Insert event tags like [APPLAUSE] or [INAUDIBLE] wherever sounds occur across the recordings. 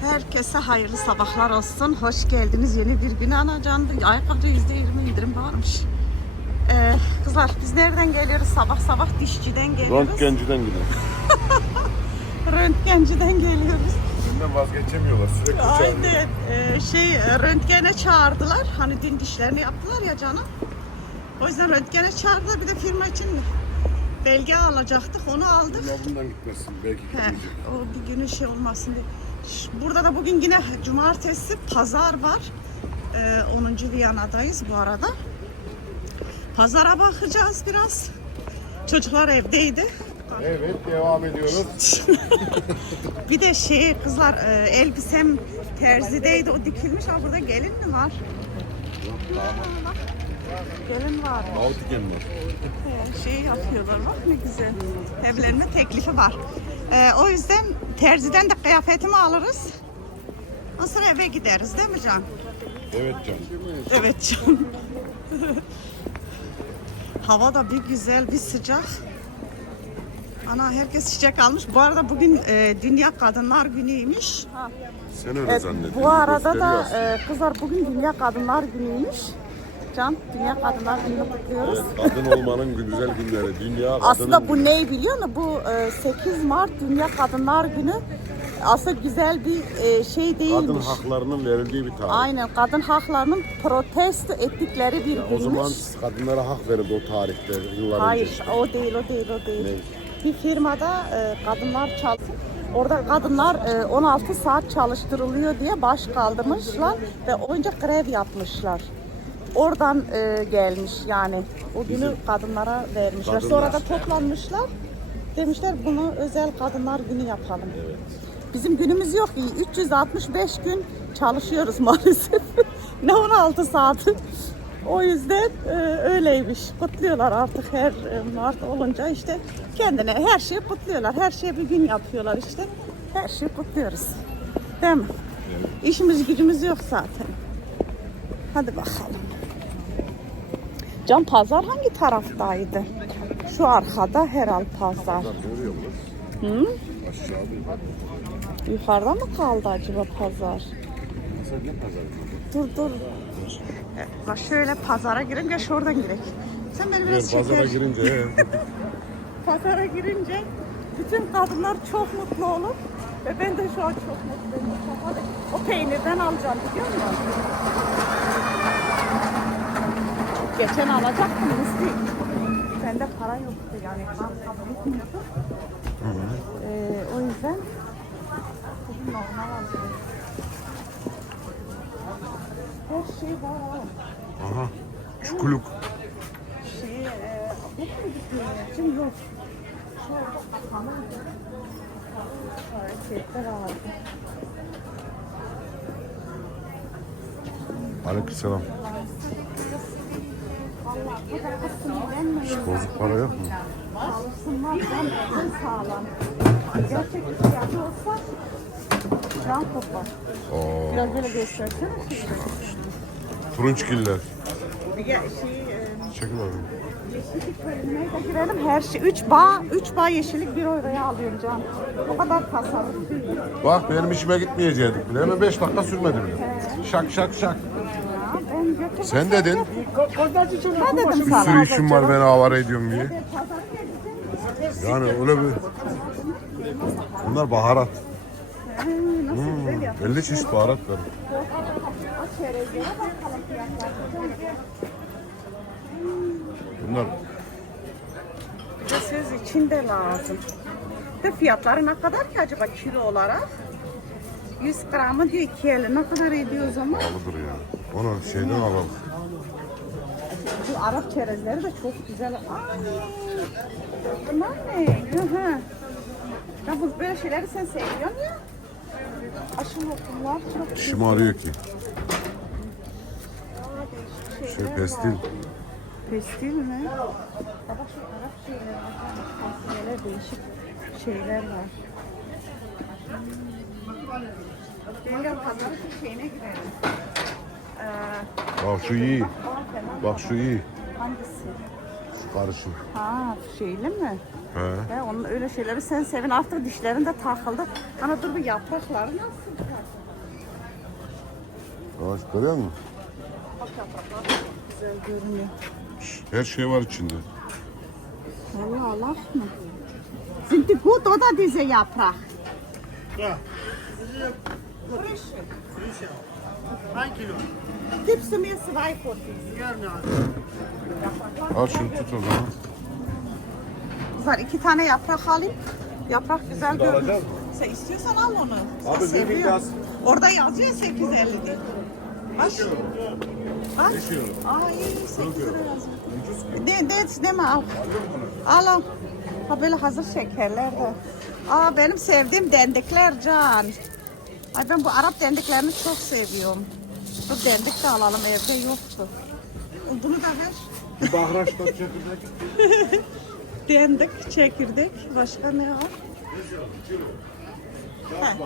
Herkese hayırlı sabahlar olsun. Hoş geldiniz yeni bir güne anacan. Ayakkabıda yüzde yirmi indirim varmış. Ee, kızlar biz nereden geliyoruz? Sabah sabah dişçiden geliyoruz. Röntgenciden gidelim. [LAUGHS] Röntgenciden geliyoruz. Bundan vazgeçemiyorlar. Sürekli. Aynen. Ee, şey röntgene çağırdılar. Hani dün dişlerini yaptılar ya canım. O yüzden röntgene çağırdılar. Bir de firma için belge alacaktık. Onu aldık. Allah bundan gitmesin. Belki He, gitmeyecek. o bir günün şey olmasın diye. Burada da bugün yine cumartesi pazar var. Ee, 10. Viyana'dayız bu arada. Pazara bakacağız biraz. Çocuklar evdeydi. Evet devam ediyoruz. [LAUGHS] Bir de şey kızlar e, elbisem terzideydi o dikilmiş. Ha burada gelin mi var? Bak. Gelin var. Altıgen var. Ee, şey yapıyorlar bak ne güzel. Evlenme teklifi var. Ee, o yüzden terziden de kıyafetimi alırız. Ondan sonra eve gideriz değil mi Can? Evet canım. Evet Can. Hava da bir güzel, bir sıcak. Ana herkes çiçek almış. Bu arada bugün e, Dünya Kadınlar Günü'ymüş. Sen öyle Evet, zannediyorsun. bu arada da e, kızlar bugün Dünya Kadınlar Günü'ymüş. Can, Dünya Kadınlar Günü'nü kutluyoruz. Evet, kadın olmanın güzel günleri. Dünya Aslında bu ne biliyor musun? Bu e, 8 Mart Dünya Kadınlar Günü. Aslında güzel bir e, şey Kadın değilmiş. haklarının verildiği bir tarih. Aynen kadın haklarının protesto ettikleri bir O günmüş. zaman kadınlara hak verildi o tarihte yıllar Hayır, önce. o değil, o değil, o değil. Ne? Bir firmada e, kadınlar çalış. Orada kadınlar e, 16 saat çalıştırılıyor diye baş kaldırmışlar ve onca grev yapmışlar. Oradan e, gelmiş yani. O günü kadınlara vermişler. Kadınlar. Sonra da toplanmışlar. Demişler bunu özel kadınlar günü yapalım. Bizim günümüz yok. 365 gün çalışıyoruz [LAUGHS] maalesef. ne 16 saati. O yüzden e, öyleymiş. Kutluyorlar artık her e, Mart olunca işte kendine her şeyi kutluyorlar. Her şeyi bir gün yapıyorlar işte. Her şeyi kutluyoruz. Değil mi? İşimiz gücümüz yok zaten. Hadi bakalım. Can pazar hangi taraftaydı? Şu arkada herhal pazar. Hı? Yukarıda mı kaldı acaba pazar? Dur dur. Evet, şöyle pazara ya şuradan girek. Sen beni biraz Evet, pazara çeker. girince. [LAUGHS] Pazara girince bütün kadınlar çok mutlu olur. Ve ben de şu an çok mutluyum. O peynirden alacağım biliyor musun? Geçen alacaktım misli. Bende para yoktu yani. Ben kabul etmiyordum. Ee, o yüzden bugün normal aldım. Her şey var ha. Aha. Çukuluk. Şey, e, bu mu gidiyor? Yok. Şu orada kapalı. Hareketler vardı. Aleykümselam. Para yok mu? Alırsınlar can en sağlam. Gerçek fiyatı olsa can kopar. Oo. Biraz böyle göstersene. Turunçgiller. Ya şey, e, Çekil bakayım. yeşillik bölümüne de girelim. Her şey 3 bağ, 3 bağ yeşillik 1 euroya alıyorum can. O kadar tasarrufluyum. Bak benim işime gitmeyecektik bile. Hemen 5 dakika sürmedi bile. Şak şak şak. Ya ben Sen dedin. Ben dedim Bir sana. sürü işim var beni avara ediyorum diye. Yani öyle bir... Bunlar baharat. Yapmış. 50 çeşit baharat var. Bunlar söz için de lazım. De fiyatları ne kadar ki acaba kilo olarak? 100 gramı diyor 2.50 ne kadar ediyor o zaman? pahalıdır ya. Onu şeyden alalım. Bu Arap çerezleri de çok güzel. Ay, bunlar ne? Hı. Ya bu böyle şeyleri sen seviyorsun ya. Aşı lokumlar çok güzel. Şımarıyor ki. Şey pestil. var. Pestil mi? Baba şu Arap şeyler var. Tavsiyeler değişik şeyler var. Hmm. Gel pazarı şu şeyine girelim. Ee, Bak şu iyi. Bak şu iyi. Hangisi? Şu karışım. Ha şeyli mi? He. He, onun öyle şeyleri sen sevin. Artık dişlerin de takıldı. Ana dur bu yaprakları nasıl? Yavaş görüyor musun? Bak yapraklar güzel görünüyor. Her şey var içinde. Allah Allah mı? Sind die gut oder diese Yaprak? Ja, Frisch. Ein Kilo. Du mir zwei von diesen? Gerne. Al şunu tut o zaman. Kızlar iki tane yaprak alayım. Yaprak güzel görünüyor. Sen istiyorsan al onu. Sen Abi, seviyorsun. bir yaz. Orada yazıyor 850 diye. Kaç? Kaç? Beş euro. Ay 8 lira yazıyor. Ucuz ki. De, de, deme al. Al al. Ha böyle hazır şekerler de. Aa benim sevdiğim dendikler Can. Ay ben bu Arap dendiklerini çok seviyorum. Bu dendik de alalım evde yoktu. Bunu da ver. Bir bahraçtan çekirdek. [LAUGHS] Dendik, çekirdek. Başka ne var? He.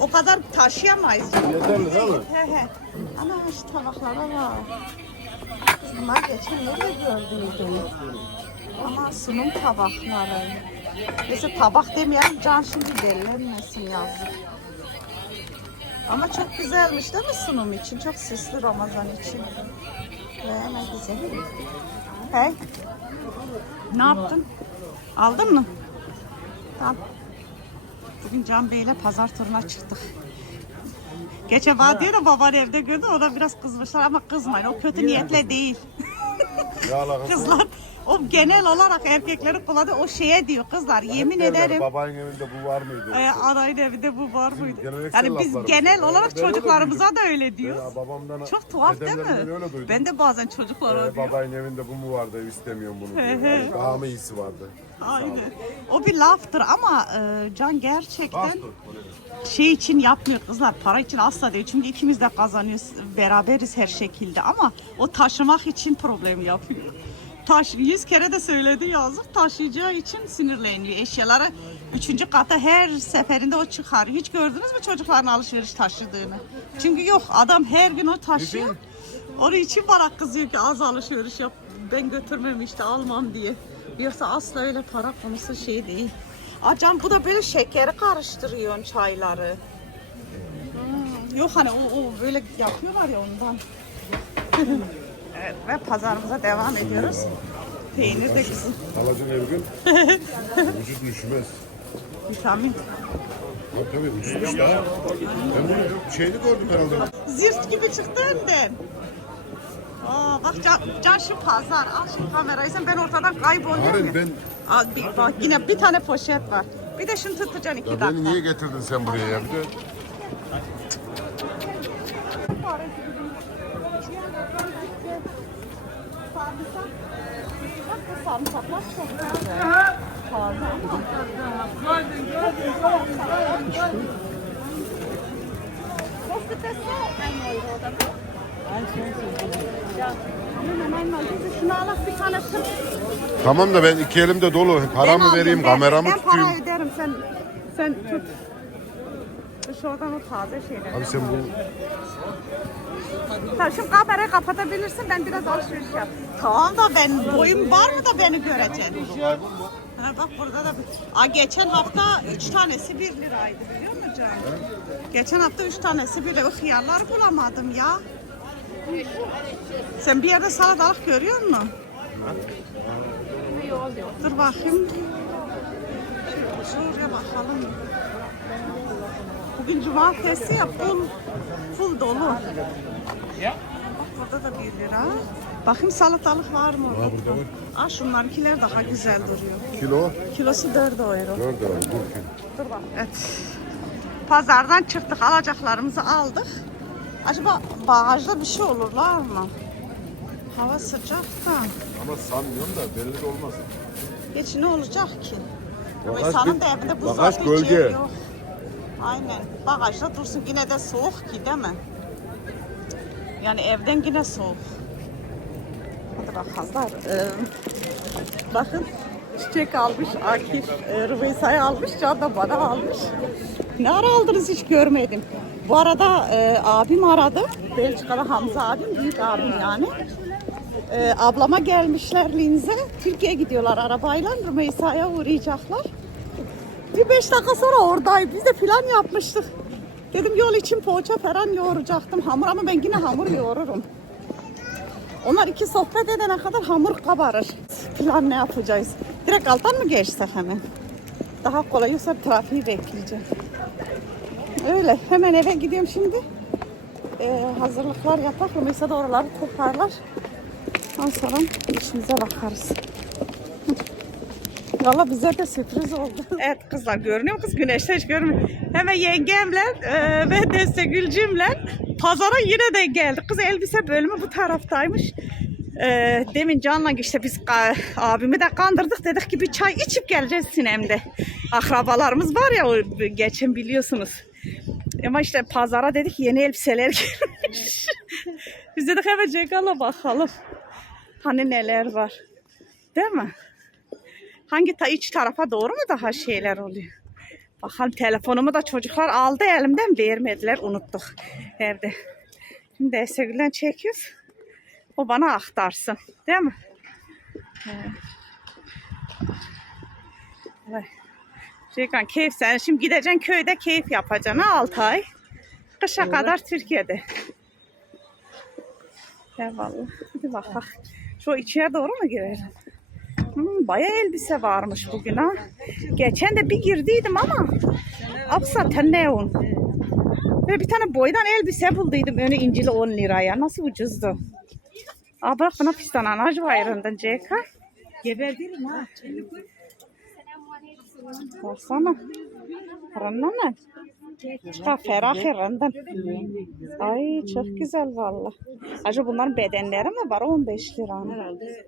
O kadar taşıyamayız. Yeterli değil mi? He he. Ana şu tabaklara var. Bunlar geçen nerede gördüydüm? Ama sunum tabakları. Neyse tabak demeyelim can şimdi delilenmesin yazık. Ama çok güzelmiş değil mi sunum için? Çok süslü Ramazan için. Ne güzel. Hey. Ne yaptın? Aldın mı? Tamam. Bugün Can Bey'le pazar turuna çıktık. Geçen vadiye de baban evde gördü. O da biraz kızmışlar ama kızmayın. O kötü niyetle değil. Kızlar o genel olarak erkekleri kullandı. O şeye diyor kızlar yemin derler, ederim. Babanın evinde bu var mıydı? E, adayın evinde bu var mıydı? Yani biz genel Ben olarak öyle çocuklarımıza da öyle diyoruz. Ya babamdan Çok tuhaf değil mi? Ben de bazen çocuklara Ee, diyor. babanın evinde bu mu vardı istemiyorum bunu. Yani daha mı iyisi vardı? Aynen. O bir laftır ama e, Can gerçekten şey için yapmıyor kızlar. Para için asla değil. Çünkü ikimiz de kazanıyoruz. Beraberiz her şekilde ama o taşımak için problem yapıyor. Taş, yüz kere de söyledi yazık taşıyacağı için sinirleniyor eşyaları. Üçüncü kata her seferinde o çıkarıyor. Hiç gördünüz mü çocukların alışveriş taşıdığını? Çünkü yok adam her gün o taşıyor. Onun için bana kızıyor ki az alışveriş yap. Ben götürmem işte almam diye. Yoksa asla öyle para konusu şey değil. Acan bu da böyle şekeri karıştırıyor çayları. Hmm, Yok hani o, o böyle yapıyorlar ya ondan. [LAUGHS] evet ve pazarımıza devam ediyoruz. Peynir de güzel. Alacın her gün [LAUGHS] vücut düşmez. Vitamin. Tabii tabii vücut ya. Ben bunu şeyini gördüm herhalde. Zirt gibi çıktı önden. Aa, bak can, can şu pazar. Al şu kamerayı sen ben ortadan kayboluyorum ya. ben Al bir bak yine bir tane poşet var. Bir de şunu tutacaksın iki ya dakika. beni niye getirdin sen buraya ya? Bir de Sarımsak. Bak bu sarımsaklar çok güzel. Taze ama. Kostet das so? Ein Euro oder so? Ja. Hemen einmal diese şunu al bir tane kırk. Tamam da ben iki elimde dolu. Ben Paramı aldım, vereyim, ben- kameramı ben tutayım. para öderim sen sen tut. Şuradan o taze şeyler. Abi sen bu Tamam şimdi kamerayı kapatabilirsin ben biraz alışveriş yap. Tamam da ben boyum var mı da beni göreceksin? Ha, bak burada da bir... Aa, geçen hafta üç tanesi bir liraydı biliyor musun Can? Geçen hafta üç tanesi bir lira. Hıyarlar bulamadım ya. Sen bir yerde salatalık görüyor musun? Dur bakayım. Şuraya bakalım. Bugün cumartesi ya full, full dolu. Bak burada da bir lira. Bakayım salatalık var mı orada? burada var. Aa şunlarınkiler daha güzel duruyor. kilo Kilosu 4 euro. dört euro. Dur ki. Dur bak. Evet. Pazardan çıktık alacaklarımızı aldık. Acaba bagajda bir şey olurlar mı? Hava sıcak da. Ama sanmıyorum da belli de olmaz. Geç ne olacak ki? Bagaj Rümeysa'nın bir- da evinde bu bagaj gölge. yer yok. Aynen. Bagajda dursun yine de soğuk ki değil mi? Yani evden yine soğuk. Hadi bakalım. Ee, bakın çiçek almış Akif. E, Rümeysa'yı almış. Can da bana almış. Ne ara aldınız hiç görmedim. Bu arada e, abim aradı. Belçika'da Hamza abim. Büyük abim yani. Ee, ablama gelmişler Linz'e. Türkiye'ye gidiyorlar arabayla. Rümeysa'ya uğrayacaklar. Bir beş dakika sonra oradaydı. Biz de plan yapmıştık. Dedim yol için poğaça falan yoğuracaktım hamur ama ben yine hamur yoğururum. Onlar iki sohbet edene kadar hamur kabarır. Plan ne yapacağız? Direkt alttan mı geçsek hemen? Daha kolay yoksa trafiği bekleyeceğim. Öyle hemen eve gidiyorum şimdi. Ee, hazırlıklar yapar. Rümeysa da oraları toparlar. Ondan sonra işimize bakarız. Valla bize de sürpriz oldu. [LAUGHS] Evet kızlar görünüyor kız güneşte hiç görmüyor. Hemen yengemle e, ve Destegülcümle pazara yine de geldik. Kız elbise bölümü bu taraftaymış. E, demin Can'la işte biz abimi de kandırdık. Dedik ki bir çay içip geleceğiz sinemde. Akrabalarımız var ya geçen biliyorsunuz. Ama işte pazara dedik yeni elbiseler [LAUGHS] girmiş. biz dedik hemen Cegal'a bakalım. Hani neler var. Değil mi? Hangi ta iç tarafa doğru mu daha şeyler oluyor? Bakalım telefonumu da çocuklar aldı elimden vermediler unuttuk evde. Şimdi Esegül'den çekiyor. O bana aktarsın. Değil mi? Evet. Şeykan keyif sen şimdi gideceksin köyde keyif yapacaksın ha 6 ay. Kışa kadar Türkiye'de. Eyvallah. Hadi bakalım. Şu içeri doğru mu girelim? Hmm, bayağı elbise varmış bugün ha. Geçen de bir girdiydim ama Apsaten neon. Böyle bir tane boydan elbise bulduydum önü incili 10 liraya. Nasıl ucuzdu. Aa bırak bana pistan anaj bayrağından Ceka. Geberdirim ha. Baksana. Randan ne? Ha ferah randan. Ay çok güzel valla. Acaba bunların bedenleri mi var 15 lira? Herhalde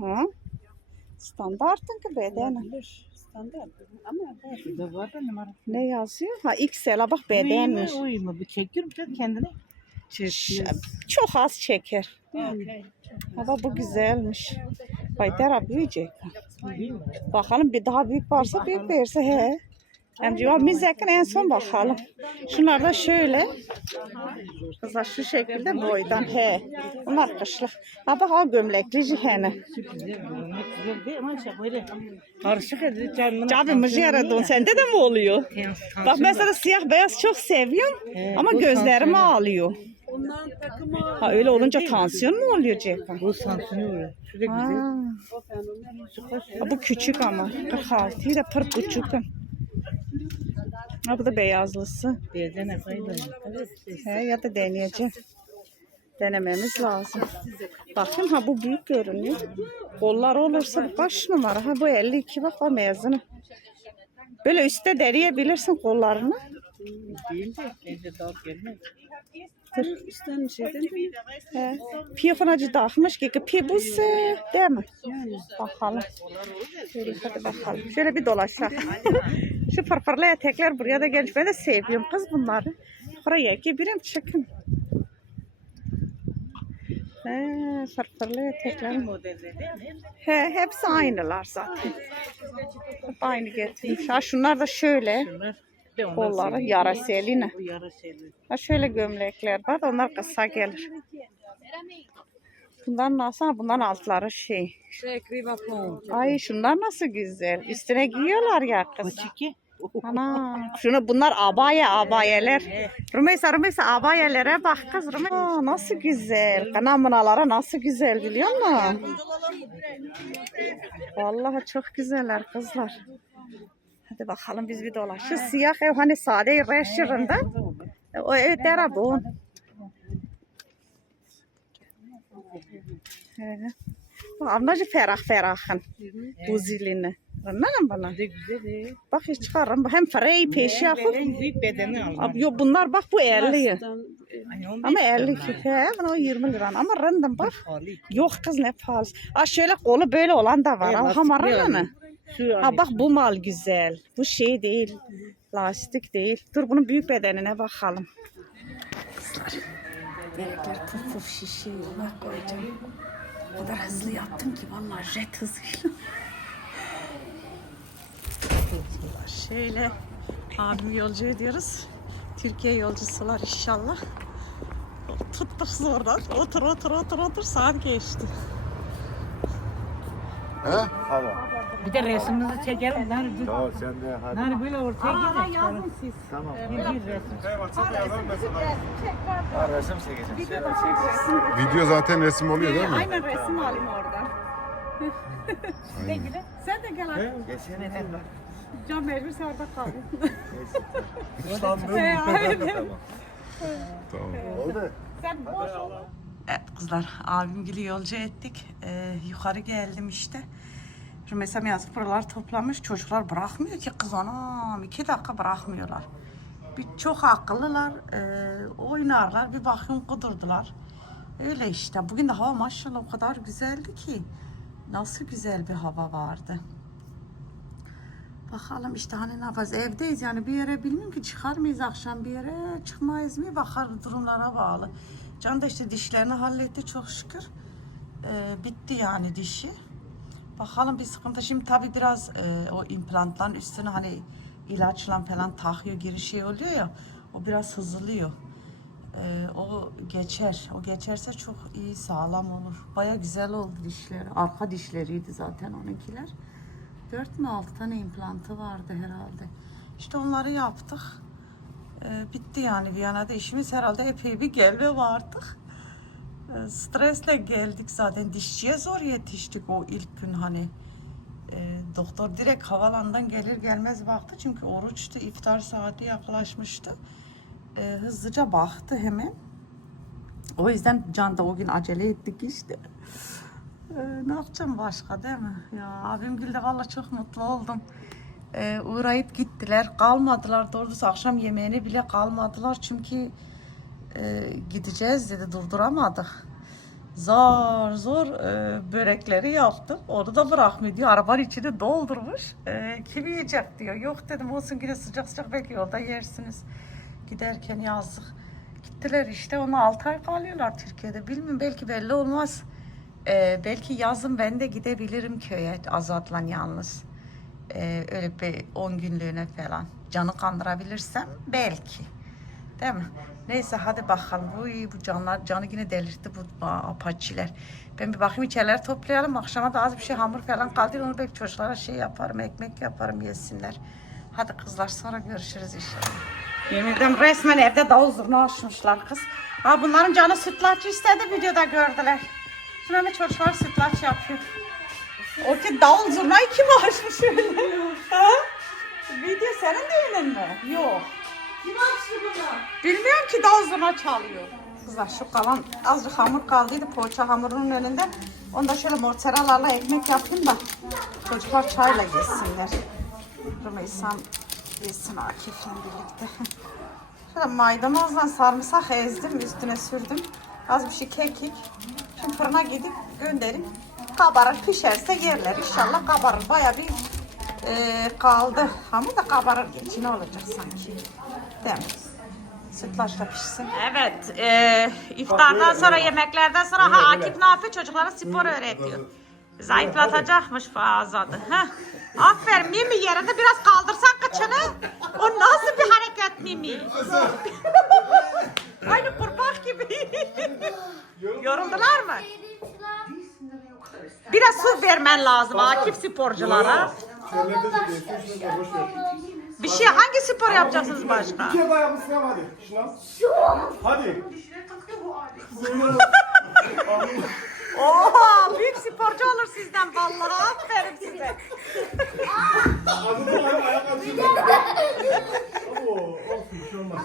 Ha? Standartın ki bedeni. standart. Ama burada var da numara. Ne yazıyor? Ha XL'a bak bedenmiş. Uyumu, uyumu. Bir çekiyorum sen kendini. Çekiyor. Çok az çeker. Ama bu güzelmiş. Vay dera büyüyecek. Bakalım bir daha büyük varsa büyük verirse he. Emci var müzekin en son bakalım. Şunlar da şöyle. Kızlar şu şekilde boydan he. Bunlar kışlık. Ha bak o gömlekli cihene. Karışık ediyor canını. Cabi mıcıra don sende de mi oluyor? Bak mesela siyah beyaz çok seviyorum ama gözlerimi ağlıyor. Ha öyle olunca tansiyon mu oluyor Ceykan? Bu sansını vuruyor. Şurada güzel. Ha. Bu küçük ama. 46 da pır buçukun. Ha bu da beyazlısı. He, ya da deneyeceğim. Denememiz lazım. Bakın ha bu büyük görünüyor. Kollar olursa bu kaç numara? Ha bu 52 bak o mezunu. Böyle üstte deneyebilirsin kollarını. Değil de evde dar gelmez. Üstten şeyden He. Piyafın acı takmış ki pi bu se değil mi? Bakalım. Şöyle hadi bakalım. Şöyle bir dolaşsak. [LAUGHS] Şu fırfırlı etekler buraya da gelmiş. Ben de seviyorum kız bunları. Buraya ki birim çekin. He, fırfırlı etekler. He, hepsi aynılar zaten. Hep aynı getirmiş. Ha şunlar da şöyle. Kolları seviyor. yarası eline. Bu yara şeyleri. Ha şöyle gömlekler var. Onlar kısa gelir. Bunlar nasıl? Ha, Bunların altları şey. Ay şunlar nasıl güzel. Üstüne giyiyorlar ya kız. Ana. [LAUGHS] Şunu bunlar abaya abayeler. Rümeysa Rümeysa abayelere bak kız Rümeysa. Aa, nasıl güzel. Kanamınalara nasıl güzel biliyor musun? Vallahi çok güzeller kızlar. Hadi bakalım biz bir dolaşırız. Siyah ev hani sade reşirinde. O ev derabon. Anlacı ferah ferahın. Bu zilini. Anladın bana? Güzel değil. Bak hiç çıkarım. Hem freyi peş yapıp. En büyük bedeni aldım. Abi, Yok bunlar bak bu 50. Ay, on Ama beş 50 lira. ki. He, o 20 lira. Ama random bak. Yok kız ne pahalı. Aa şöyle kolu böyle olan da var. Ama hamarına mı? Ha bak bu mal güzel. Bu şey değil. Lastik değil. Dur bunun büyük bedenine bakalım. Melekler puf puf şişiyor. Bak koyacağım. O kadar hızlı yaptım ki vallahi jet hızıyla. Şöyle abim yolcu ediyoruz. Türkiye yolcusular inşallah. tuttuk sonra. Otur otur otur otur saat geçti. He? Bir de resmimizi çekelim. Nari, Tamam sen de hadi. nari böyle ortaya Aa gidelim. yazın siz. Tamam. Bir bir resim. Ha, resim çekeceğim. Videoda çekeceksin. Video zaten resim oluyor değil mi? Aynen resim alayım oradan. Sen de gel hadi. Geçene ne lan? Can mecbur sen orada kal. He, aynen. Tamam. Oldu. Sen boş ol. Evet kızlar abim gibi yolcu ettik. Ee, yukarı geldim işte. Rümeysa yazık buralar toplamış. Çocuklar bırakmıyor ki kız anam. iki dakika bırakmıyorlar. Bir çok akıllılar. ee, oynarlar. Bir bakıyorum kudurdular. Öyle işte. Bugün de hava maşallah o kadar güzeldi ki. Nasıl güzel bir hava vardı. Bakalım işte hani ne yapacağız evdeyiz yani bir yere bilmiyorum ki çıkar mıyız akşam bir yere çıkmayız mı bakar durumlara bağlı. Can da işte dişlerini halletti çok şükür. Ee, bitti yani dişi. Bakalım bir sıkıntı. Şimdi tabii biraz e, o implantların üstüne hani ilaçla falan takıyor giri şey oluyor ya. O biraz hızlıyor. Ee, o geçer. O geçerse çok iyi sağlam olur. Baya güzel oldu dişleri. Arka dişleriydi zaten onunkiler. Dört mü altı tane implantı vardı herhalde. İşte onları yaptık. Ee, bitti yani Viyana'da işimiz herhalde epey bir gelme vardık. Ee, stresle geldik zaten. Dişçiye zor yetiştik o ilk gün hani. Ee, doktor direkt havalandan gelir gelmez baktı. Çünkü oruçtu, iftar saati yaklaşmıştı. Ee, hızlıca baktı hemen. O yüzden Can da o gün acele ettik işte. Ee, ne yapacağım başka değil mi? Ya abim de valla çok mutlu oldum. Ee, uğrayıp gittiler. Kalmadılar doğrusu akşam yemeğini bile kalmadılar. Çünkü e, gideceğiz dedi durduramadık. Zor zor e, börekleri yaptım. Onu da bırakmıyor diyor. Arabanın içini doldurmuş. E, kim yiyecek diyor. Yok dedim olsun yine sıcak sıcak belki yolda yersiniz. Giderken yazdık. Gittiler işte. Onu 6 ay kalıyorlar Türkiye'de. Bilmiyorum belki belli olmaz. E, belki yazın ben de gidebilirim köye Azat'la yalnız. E, öyle bir 10 günlüğüne falan. Canı kandırabilirsem belki. Değil mi? Neyse hadi bakalım. İyi bu canlar. Canı yine delirtti bu apaçiler. Ben bir bakayım içerileri toplayalım. Akşama da az bir şey hamur falan kaldı. Onu belki çocuklara şey yaparım. Ekmek yaparım yesinler. Hadi kızlar sonra görüşürüz inşallah. Yemin ederim resmen evde davul zurna açmışlar kız. Ha bunların canı sütlaç istedi videoda gördüler. Şimdi hemen çocuklar sütlaç yapıyor. O ki davul zurnayı kim açmış öyle? ha? Video senin düğünün mü? Yok. Bilmiyorum ki davul zurna çalıyor. Kızlar şu kalan azıcık hamur kaldıydı poğaça hamurunun önünde. Onu da şöyle mozzarella'la ekmek yapayım da çocuklar çayla yesinler. Rümeysam yesin Akif'le birlikte. [LAUGHS] Şöyle maydanozla sarımsak ezdim üstüne sürdüm. Az bir şey kekik. Şimdi fırına gidip gönderip kabarır pişerse yerler inşallah kabarır. Baya bir e, kaldı. Hamur da kabarır içine olacak sanki. Değil mi? Sütlaçla pişsin. Evet. E, iftardan sonra yemeklerden sonra ha Akif ne yapıyor? Çocuklara spor öğretiyor. Zayıflatacakmış Fazadı. Ha. Aferin Mimi yerinde biraz kaldırsan kıçını. O nasıl bir hareket Mimi? Aynı kurbağa gibi. Yoruldular mı? Biraz su vermen lazım Akif sporculara. Bir şey hangi spor yapacaksınız başka? Bir daha yapın sınav hadi. Şınav. Hadi. Oha büyük sporcu olur sizden vallahi aferin size. Anladın mı? Ayak atın. Oo, olsun bir şey olmaz.